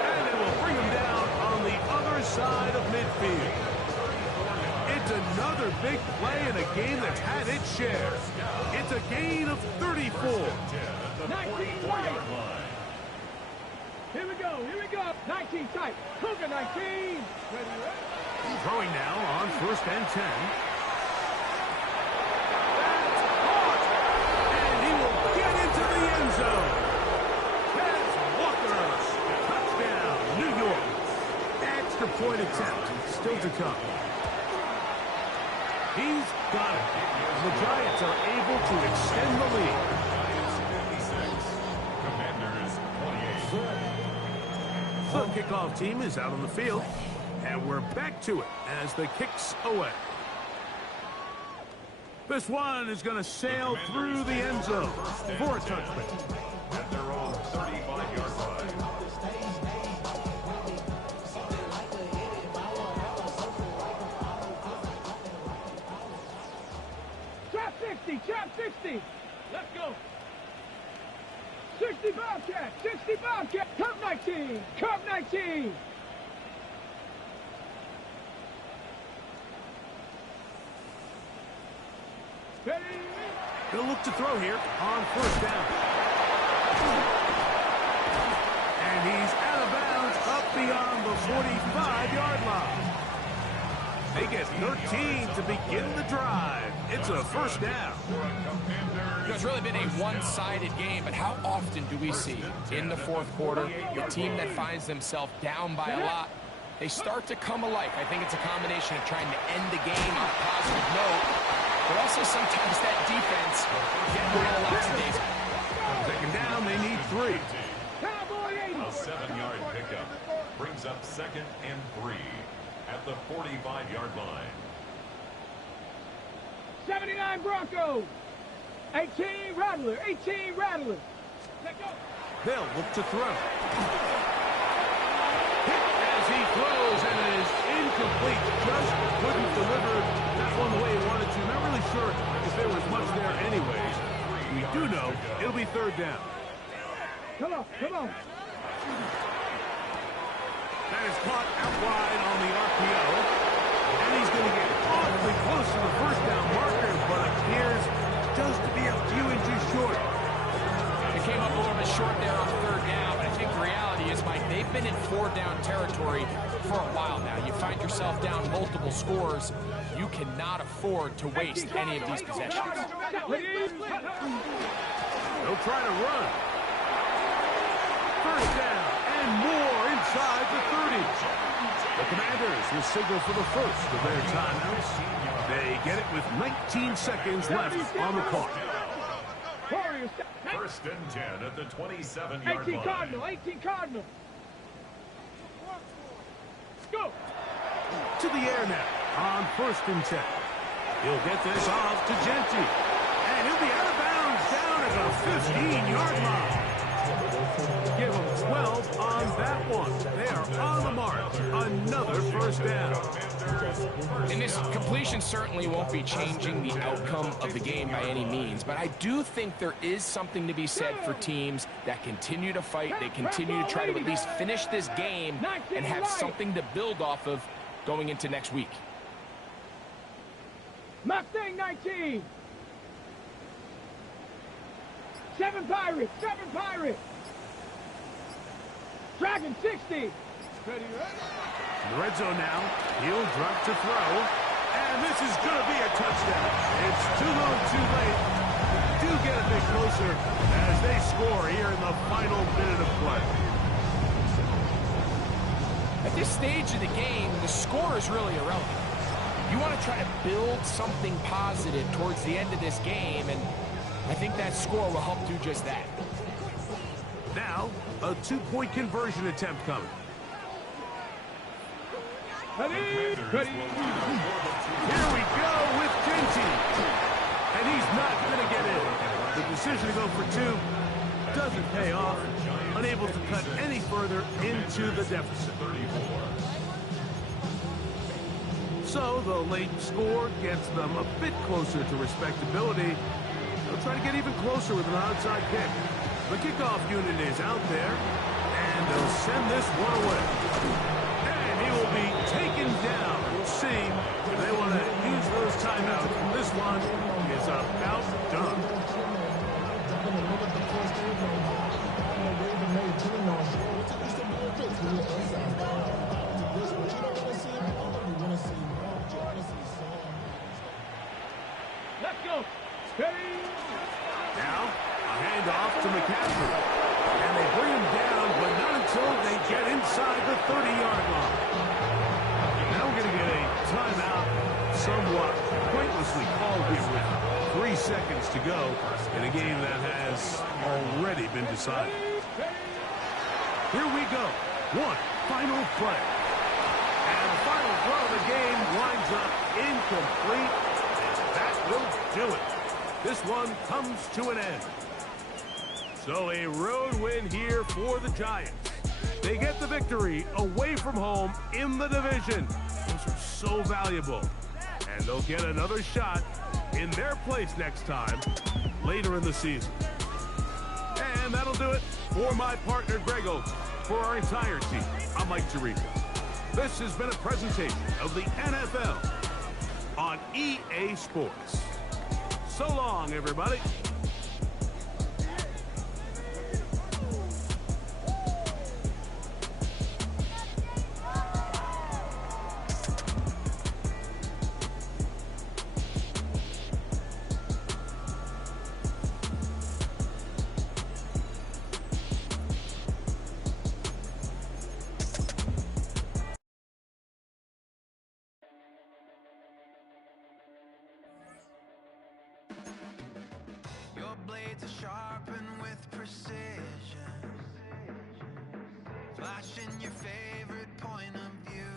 And it will bring him down on the other side of midfield. It's another big play in a game that's had its share. It's a gain of 34. 19 white. Here we go. Here we go. 19 tight. Cougar 19. Ready. Throwing now on first and 10. And he will get into the end zone. That's Walker. Touchdown, New York. Extra point attempt still to come. He's got it. The Giants are able to extend the lead. Commanders 28. The kickoff team is out on the field, and we're back to it as the kick's away. This one is going to sail through the end zone for a touchback. At their own 35-yard line. Trap 60. Trap 60. Let's go. 60 Bobcat. 60 Bobcat. Cup 19. Cup 19. Ready. They'll look to throw here on first down. And he's out of bounds up beyond the 45-yard line. They get 13 to begin the drive. It's a first down. You know, it's really been a one-sided game, but how often do we see in the fourth quarter the team that finds themselves down by a lot, they start to come alike? I think it's a combination of trying to end the game on a positive note, but also sometimes that defense getting a little lackadaisical. Second down, they need 3. Cowboy 80. A 7-yard pickup brings up second and 3 at the 45-yard line. 79 Broncos. 18 Rattler. 18 Rattler. Let go. They'll look to throw. Hit as he throws, and it is incomplete. Just couldn't deliver that one the way he wanted to. Not really sure if there was much there anyways. We do know it'll be third down. Come on. Come on. That is caught out wide on the RPO. And he's going to get awfully close to the first down marker, but appears just to be a few inches short. It came up a little bit short there on third down, but I think the reality is, Mike, they've been in four-down territory for a while now. You find yourself down multiple scores, you cannot afford to waste any of these possessions. They'll try to run. First down and more inside the 30. The Commanders will signal for the first of their timeouts. They get it with 19 seconds left on the clock. First and 10 at the 27-yard 18 line. Cardinal. 18 Cardinal. Go. To the air now on first and 10. He'll get this off to Genty. And he'll be out of bounds down at the 15-yard line. Give them 12 on that one. They are on the mark. Another first down. And this completion certainly won't be changing the outcome of the game by any means, but I do think there is something to be said for teams that continue to fight, they continue to try to at least finish this game and have something to build off of going into next week. Mustang 19. 7 Pirates. 7 Pirates. Dragon 60. Ready, ready. In the red zone now. He'll drop to throw. And this is going to be a touchdown. It's too little too late. Do get a bit closer as they score here in the final minute of play. At this stage of the game, the score is really irrelevant. You want to try to build something positive towards the end of this game, and I think that score will help do just that. Now, a two-point conversion attempt coming. Ready, ready. Here we go with JT. And he's not going to get in. The decision to go for two doesn't pay off. Unable to cut any further into the deficit. So the late score gets them a bit closer to respectability. They'll try to get even closer with an outside kick. The kickoff unit is out there, and they'll send this one away. And he will be taken down. We'll see. They want to use those timeouts. This one is about done. Let's go. Ready. Now, a handoff to McCaffrey. And they bring him down, but not until they get inside the 30-yard line. Now we're going to get a timeout, somewhat pointlessly called here with 3 seconds to go in a game that has already been decided. Here we go. One final play. And the final throw of the game winds up incomplete. And that will do it. This one comes to an end. So a road win here for the Giants. They get the victory away from home in the division. Those are so valuable. And they'll get another shot in their place next time later in the season. And that'll do it for my partner, Grego. For our entire team, I'm Mike Tirico. This has been a presentation of the NFL on EA Sports. So long, everybody. Your blades are sharpened with precision, flashing your favorite point of view.